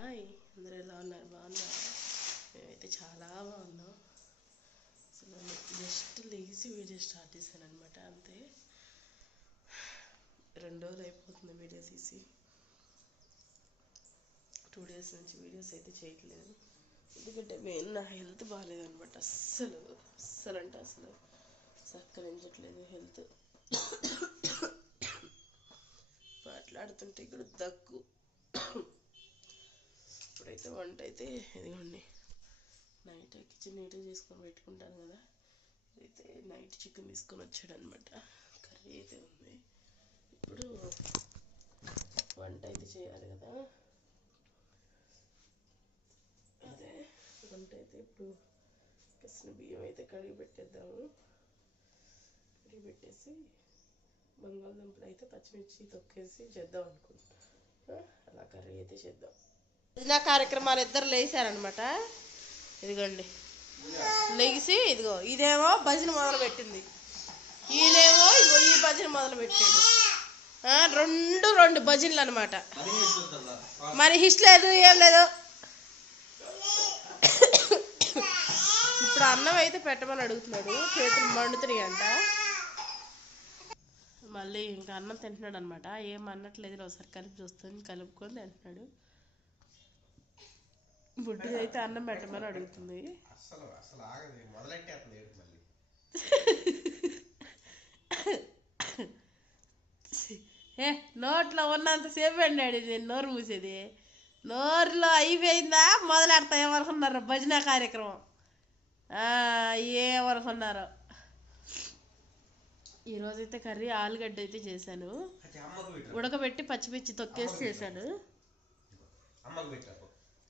Hi, అందరూ ఎలా ఉన్నారు? బాగున్నారా? మేమైతే చాలా బాగున్నాం. అసలు జస్ట్ లేచి వీడియో స్టార్ట్ చేశాను అనమాట. అంతే 2 రోజులు అయిపోతుంది వీడియో తీసి. 2 డేస్ నుంచి వీడియోస్ అయితే చేయట్లేదు. ఎందుకంటే మెయిన్ నా హెల్త్ బాగాలేదనమాట. అస్సలు అంటే అసలు సక్కరించట్లేదు హెల్త్. మాట్లాడుతుంటే ఇక్కడ దగ్గు. ఇప్పుడైతే వంట అయితే ఇదిగోండి, నైట్ కిచెన్ నీట్గా చేసుకొని పెట్టుకుంటాను కదా. అయితే నైట్ చికెన్ తీసుకొని వచ్చాడు అనమాట. కర్రీ అయితే ఉంది. ఇప్పుడు వంట అయితే చేయాలి కదా. అదే వంట అయితే ఇప్పుడు కసిన బియ్యం అయితే కడిగి పెట్టేద్దాము. కడిగి పెట్టేసి బంగాళదుంపలు అయితే పచ్చిమిర్చి తొక్కేసి చేద్దాం అనుకుంటున్నా. అలా కర్రీ అయితే చేద్దాం. భజన కార్యక్రమాలు ఇద్దరు లేచారనమాట. ఇదిగోండి, లెగిసి ఇదిగో ఇదేమో భజన మొదలు పెట్టింది, ఈయనేమో ఇదిగో ఈ భజన మొదలు పెట్టాడు. రెండు భజనలు అనమాట. మరి హిస్ట్ లేదు, ఏం లేదు. ఇప్పుడు అన్నం అయితే పెట్టమని అడుగుతున్నాడు. చేతులు మండుతున్నాయి అంట. మళ్ళీ ఇంకా అన్నం తింటున్నాడు అనమాట. ఏం అనట్లేదు. ఒకసారి కలిపి చూస్తుంది, కలుపుకొని తింటున్నాడు. బుడ్డి అయితే అన్నం పెట్టమని అడుగుతుంది. నోట్లో ఉన్నంతసేపు అన్నాడు. నేను నోరు మూసేది, నోరులో అయిపోయిందా మొదలెడతా. ఏమనుకున్నారు భజన కార్యక్రమం? ఏమనుకున్నారు? ఈరోజైతే కర్రీ ఆలుగడ్డ అయితే చేశాను. ఉడకబెట్టి పచ్చిమిర్చి తొక్కేసి చేశాను.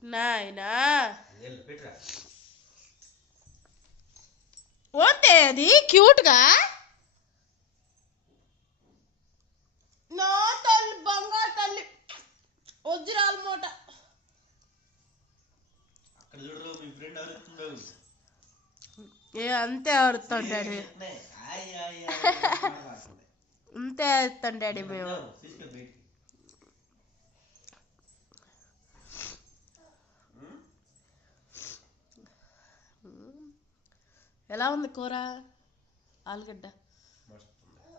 నాయనా ఓతే అది క్యూట్గా. నా తల్లి బంగారు తల్లి వజ్రాల మూట. అంతే ఆడుతుంటాడు, అంతే ఆడుతుంటాడు. మేము ఎలా ఉంది కూర? ఆలుగడ్డ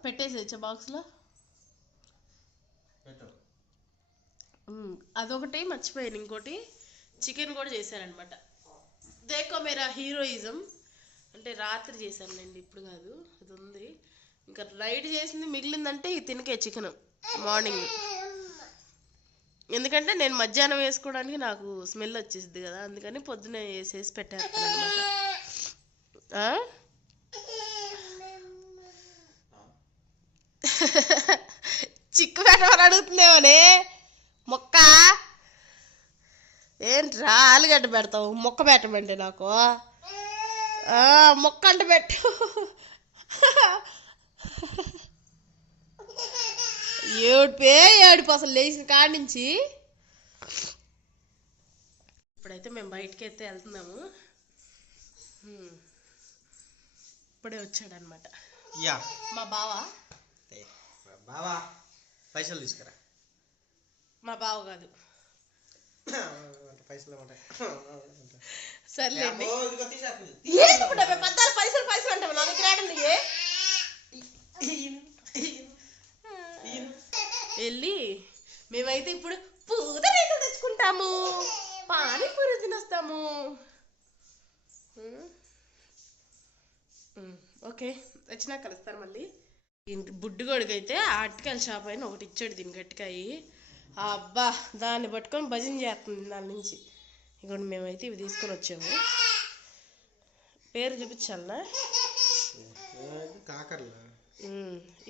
పెట్టేసేచ్చా బాక్స్లో. అదొకటి మర్చిపోయాను, ఇంకోటి చికెన్ కూడా చేశానమాట. దేకో మేరా హీరోయిజం అంటే రాత్రి చేశానులేండి, ఇప్పుడు కాదు. అది ఉంది, ఇంకా నైట్ చేసింది మిగిలిందంటే ఇది తినకే చికెన్ మార్నింగ్. ఎందుకంటే నేను మధ్యాహ్నం వేసుకోవడానికి నాకు స్మెల్ వచ్చేసింది కదా, అందుకని పొద్దునే వేసేసి పెట్టేస్తాను అనమాట. చిక్కు పెట్టమని అడుగుతుందేమోనే మొక్క. ఏంట్రా ఆలుగడ్డ పెడతావు? మొక్క పెట్టమంటే నాకు మొక్క అంటే పెట్టు. ఏడుపు అసలు లేచిన కాడి నుంచి. ఇప్పుడైతే మేము బయటకి అయితే వెళ్తున్నాము. ఇప్పుడే వచ్చాడనమాట మా బావ. పైసలు తీసుకురా. మా బావ కాదు, పైసలు సర్లేండి. పైసలు అంటావు నా దగ్గర వెళ్ళి మేమైతే ఇప్పుడు పూతరేకులు తెచ్చుకుంటాము, పానీపూరి తినొస్తాము. ఓకే, వచ్చినా కలుస్తారు మళ్ళీ. బుడ్డిగోడికి అయితే అరటికాయల షాప్ అయిన ఒకటి ఇచ్చాడు దీని గట్టికాయి. అబ్బా, దాన్ని పట్టుకొని భజన చేస్తుంది దాని నుంచి. ఇక్కడ మేమైతే ఇవి తీసుకొని వచ్చాము. పేరు చూపించాలనా?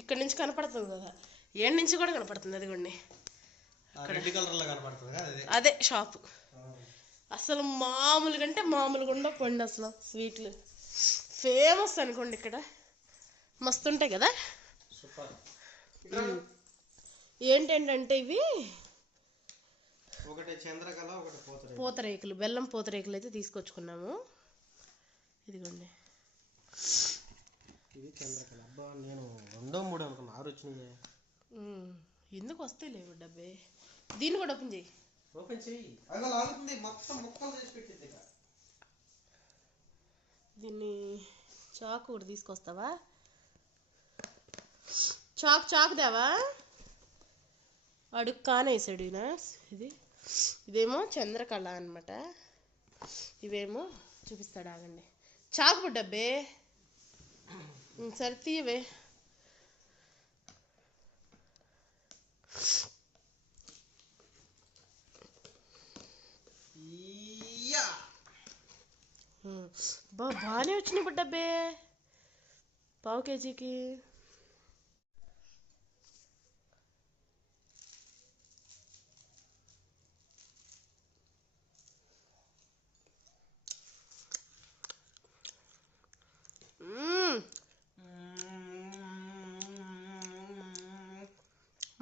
ఇక్కడ నుంచి కనపడుతుంది కదా, ఏడు నుంచి కూడా కనపడుతుంది. అదిగోండి అదే షాపు. అసలు మామూలుగా అంటే మామూలుగా ఉండకపోండి. అసలు స్వీట్లు ఫేమస్ అనుకోండి ఇక్కడ, మస్తుంటాయి కదా. ఏంటంటే ఇవి పూతరేకులు, బెల్లం పూతరేకులు అయితే తీసుకొచ్చుకున్నాము. ఇదిగోండి, ఎందుకు వస్తే లేవు డబ్బే. దీన్ని కూడా ఓపెన్ చేయి. ఓపెన్ చెయ్యి. అలా లాగుతుంది మొత్తం ముక్కలు చేసి పెట్టింది. దీన్ని చాకు కూడా తీసుకొస్తావా? చాకు దేవా. అడుగు కానేసాడు ఈయన. ఇదేమో చంద్రకళ అనమాట. ఇవేమో చూపిస్తాడు, ఆగండి. చాకు బుడ్డబ్బే, సరే తీయవే. బాగానే వచ్చినాయి బుడ్డబ్బే, పావు కేజీకి.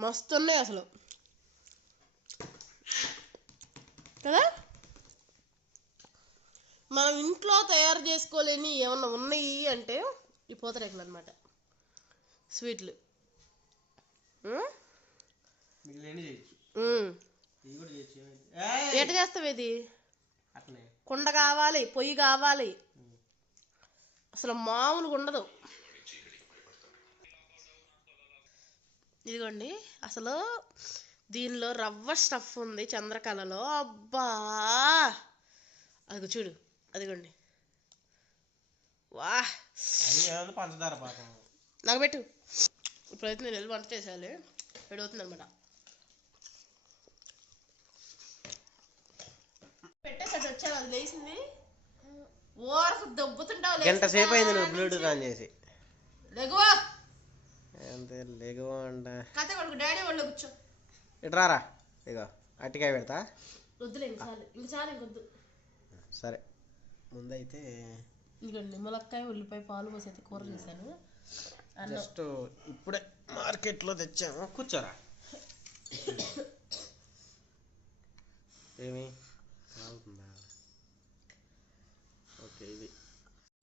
మస్తు ఉన్నాయి అసలు కదా. మనం ఇంట్లో తయారు చేసుకోలేని ఏమన్నా ఉన్నాయి అంటే ఈ పూతరేకులు అనమాట, స్వీట్లు. ఎట చేస్తావు? ఇది కుండ కావాలి, పొయ్యి కావాలి, అసలు మామూలుగా ఉండదు. ఇదిగోండి, అసలు దీనిలో రవ్వ స్టఫ్ ఉంది చంద్రకళలో. అబ్బా, అది చూడు, అదిగోండి. వా, పంచదార పాకం నాకు పెట్టు. ఇప్పుడైతే నేను వెళ్ళి వంట చేసేయాలి, పెడుతుంది అనమాట. పెట్టేసి వచ్చాను, అది లేచింది. ఓరకు దొబ్బుతుంటావు. గంట సేపు అయింది నువ్వు బ్లూటూత్ ఆన్ చేసి. లెగువా అంతే, లెగువా అంట. కథ కొడుకు డాడీ వాళ్ళు కూర్చో. ఇట్రారా, ఇగో అట్టికాయ పెడతా. వద్దులే, ఇంక చాలు ఇంకొద్దు. సరే, ముందైతే ఇదిగోండి ములక్కాయ, ఉల్లిపాయ, పాలు పోసి అయితే కూర చేశాను. జస్ట్ ఇప్పుడే మార్కెట్లో తెచ్చాము. కూర్చోరా. ఏమి అవుతుందా? ఓకే, ఇది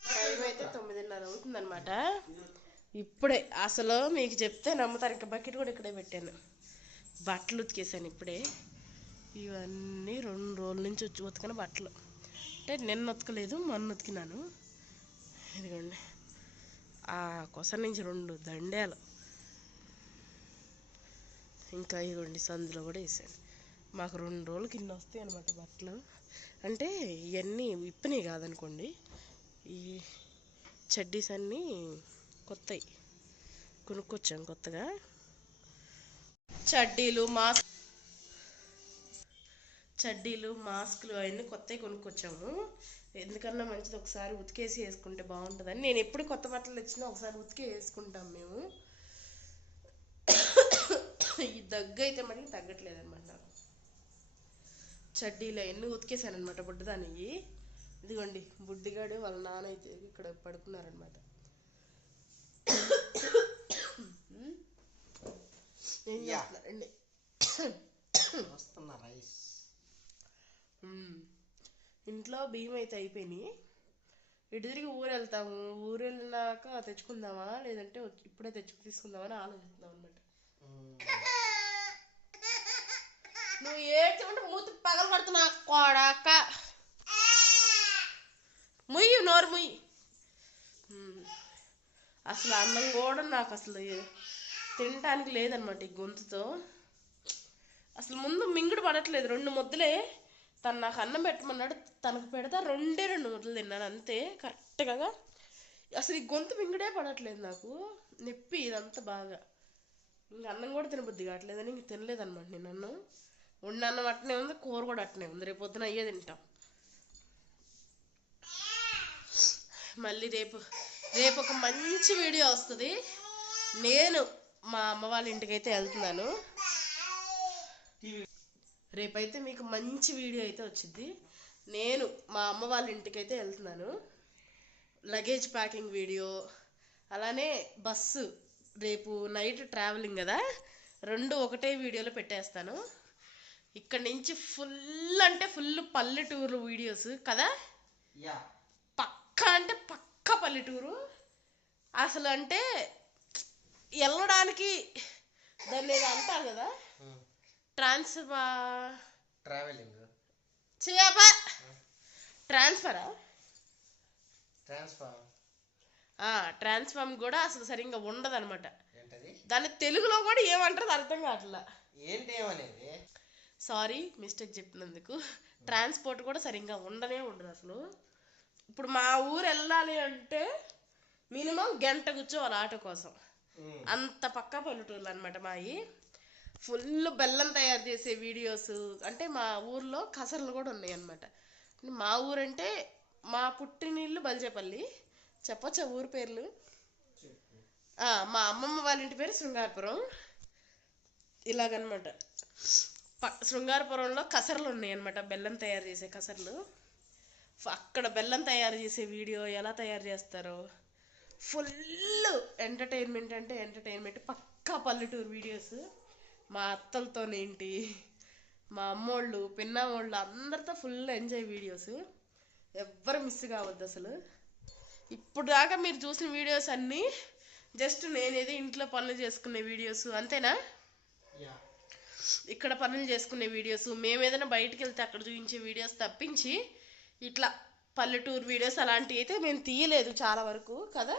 టైం అయితే 9:30 అవుతుందన్నమాట. ఇప్పుడే అసలు మీకు చెప్తే నమ్ముతారు, ఇంకా బకెట్ కూడా ఇక్కడే పెట్టాను. బట్టలు ఉతికేసాను ఇప్పుడే. ఇవన్నీ 2 రోజుల నుంచి వచ్చి ఉతికిన బట్టలు. అంటే నిన్న ఉతకలేదు, మొన్న ఉతికినాను. ఇదిగోండి, ఆ కొస నుంచి 2 దండాలు. ఇంకా ఇదిగోండి సందులో కూడా వేసాను. మాకు 2 రోజులకి ఇన్ని వస్తాయి అన్నమాట బట్టలు. అంటే ఇవన్నీ ఇప్పనివి కాదనుకోండి, ఈ చడ్డీస్ అన్నీ కొత్తవి కొనుక్కొచ్చాం కొత్తగా. చడ్డీలు మాస్కులు అవన్నీ కొత్తవి కొనుక్కొచ్చాము. ఎందుకన్నా మంచిది, ఒకసారి ఉతికేసి వేసుకుంటే బాగుంటుందని. నేను ఎప్పుడు కొత్త బట్టలు తెచ్చినా ఒకసారి ఉతికి వేసుకుంటాం మేము. ఈ దగ్గు అయితే మనకి తగ్గట్లేదు అనమాట. చడ్డీలు అవన్నీ ఉతికేసాను అనమాట బుడ్డదానికి. ఇదిగోండి, బుడ్డిగాడు వాళ్ళ నాన్న అయితే ఇక్కడ పడుకున్నారనమాట. ఏం చేస్తున్నారండి? ఇంట్లో బియ్యం అయితే అయిపోయినాయి. ఇటు తిరిగి ఊరు వెళ్తాము. ఊరు వెళ్ళినాక తెచ్చుకుందామా, లేదంటే ఇప్పుడే తీసుకుందామా అని ఆలోచిస్తున్నాం అనమాట. నువ్వు ఏడ్చుకుంటే మూతి పగలు పడుతున్నా కొడాక. ముయ్యి, నోరు ముయ్యి. అసలు అన్నం కూడా నాకు అసలు తినటానికి లేదనమాట ఈ గొంతుతో. అసలు ముందు మింగుడు పడట్లేదు. 2 ముద్దలే తను నాకు అన్నం పెట్టమన్నాడు, తనకు పెడతా 2 ముద్దలు తిన్నాను అంతే కరెక్ట్గా. అసలు ఈ గొంతు మింగుడే పడట్లేదు నాకు, నొప్పి ఇదంతా బాగా. ఇంక అన్నం కూడా తినబుద్ధి కావట్లేదని ఇంక తినలేదన్నమాట నేను అన్నం. అన్నం అట్టనే ఉంది, కూర కూడా అట్టనే ఉంది. రేపు పొద్దున అయ్యే తింటాం. మళ్ళీ రేపు ఒక మంచి వీడియో వస్తుంది. నేను మా అమ్మ వాళ్ళ ఇంటికైతే వెళ్తున్నాను. రేపైతే మీకు మంచి వీడియో అయితే వచ్చింది. నేను మా అమ్మ వాళ్ళ ఇంటికైతే వెళ్తున్నాను. లగేజ్ ప్యాకింగ్ వీడియో, అలానే బస్సు, రేపు నైట్ ట్రావెలింగ్ కదా, 2 ఒకటే వీడియోలో పెట్టేస్తాను. ఇక్కడ నుంచి ఫుల్ అంటే ఫుల్ పల్లెటూరు వీడియోస్ కదా. పక్కా అంటే పక్కా పల్లెటూరు. అసలు అంటే వెళ్ళడానికి దాన్ని ఏదో అంటారు కదా, ట్రావెలింగ్ చేయబా ట్రాన్స్ఫరా ట్రాన్స్ఫర్ ట్రాన్స్ఫార్మ్ కూడా అసలు సరిగ్గా ఉండదు అనమాట. ఏంటది? దాన్ని తెలుగులో కూడా ఏమంటారు అర్థం కావట్లా. ఏంటి ఏమనేది? సారీ మిస్టేక్ చెప్పినందుకు. ట్రాన్స్పోర్ట్ కూడా సరిగ్గా ఉండనే ఉండదు అసలు. ఇప్పుడు మా ఊరు వెళ్ళాలి అంటే మినిమం గంట కూర్చోవాలి ఆటో కోసం. అంత పక్కా పల్లెటూర్లు అనమాట మావి. ఫుల్ బెల్లం తయారు చేసే వీడియోస్, అంటే మా ఊర్లో కసర్లు కూడా ఉన్నాయి అనమాట. మా ఊరంటే మా పుట్టినిల్లు బల్జేపల్లి. చెప్పొచ్చా ఊరు పేర్లు? మా అమ్మమ్మ వాళ్ళ ఇంటి పేరు శృంగారపురం. ఇలాగనమాట శృంగారపురంలో కసర్లు ఉన్నాయి అనమాట, బెల్లం తయారు చేసే కసర్లు. అక్కడ బెల్లం తయారు చేసే వీడియో ఎలా తయారు చేస్తారో ఫుల్ ఎంటర్టైన్మెంట్, అంటే ఎంటర్టైన్మెంట్ పక్కా పల్లెటూరు వీడియోస్. మా అత్తలతోనేంటి, మా అమ్మోళ్ళు పిన్నవాళ్ళు అందరితో ఫుల్ ఎంజాయ్ వీడియోస్. ఎవ్వరు మిస్ కావద్దు అసలు. ఇప్పుడు దాకా మీరు చూసిన వీడియోస్ అన్నీ జస్ట్ నేనేదో ఇంట్లో పనులు చేసుకునే వీడియోస్ అంతేనా? ఇక్కడ పనులు చేసుకునే వీడియోస్, మేము ఏదైనా బయటికి వెళ్తే అక్కడ చూపించే వీడియోస్ తప్పించి ఇట్లా పల్లెటూరు వీడియోస్ అలాంటివి అయితే మేము తీయలేదు చాలా వరకు కదా.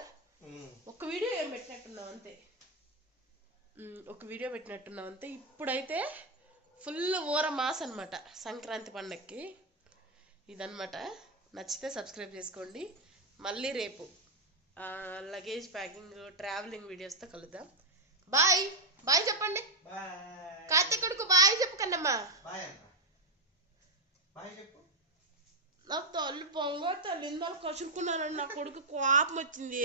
ఒక వీడియో ఏం పెట్టినట్టున్నాం అంతే, ఒక వీడియో పెట్టినట్టున్నాం అంతే. ఇప్పుడైతే ఫుల్ ఊర మాస్ అనమాట సంక్రాంతి పండగకి. ఇదన్నమాట. నచ్చితే సబ్స్క్రైబ్ చేసుకోండి. మళ్ళీ రేపు లగేజ్ ప్యాకింగ్ ట్రావెలింగ్ వీడియోస్తో కలుద్దాం. బాయ్ బాయ్ చెప్పండి. కార్తీకుడికి బాయ్ చెప్పు కన్నమ్మా. నాకు తల్లి పొంగొట్టాలి ఇందాలు కసురుకున్నానండి. నా కొడుకు కోపం వచ్చింది,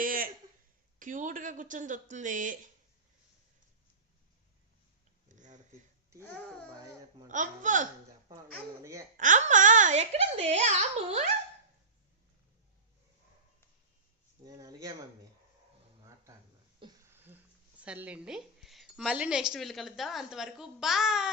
క్యూట్గా కూర్చొని వస్తుంది. అవ్వ అమ్మా ఎక్కడుంది ఆము? నేను అలిగా మమ్మీ మాట్లాడినా. సర్లేండి, మళ్ళీ నెక్స్ట్ వీళ్ళు కలుద్దాం. అంతవరకు బాయ్.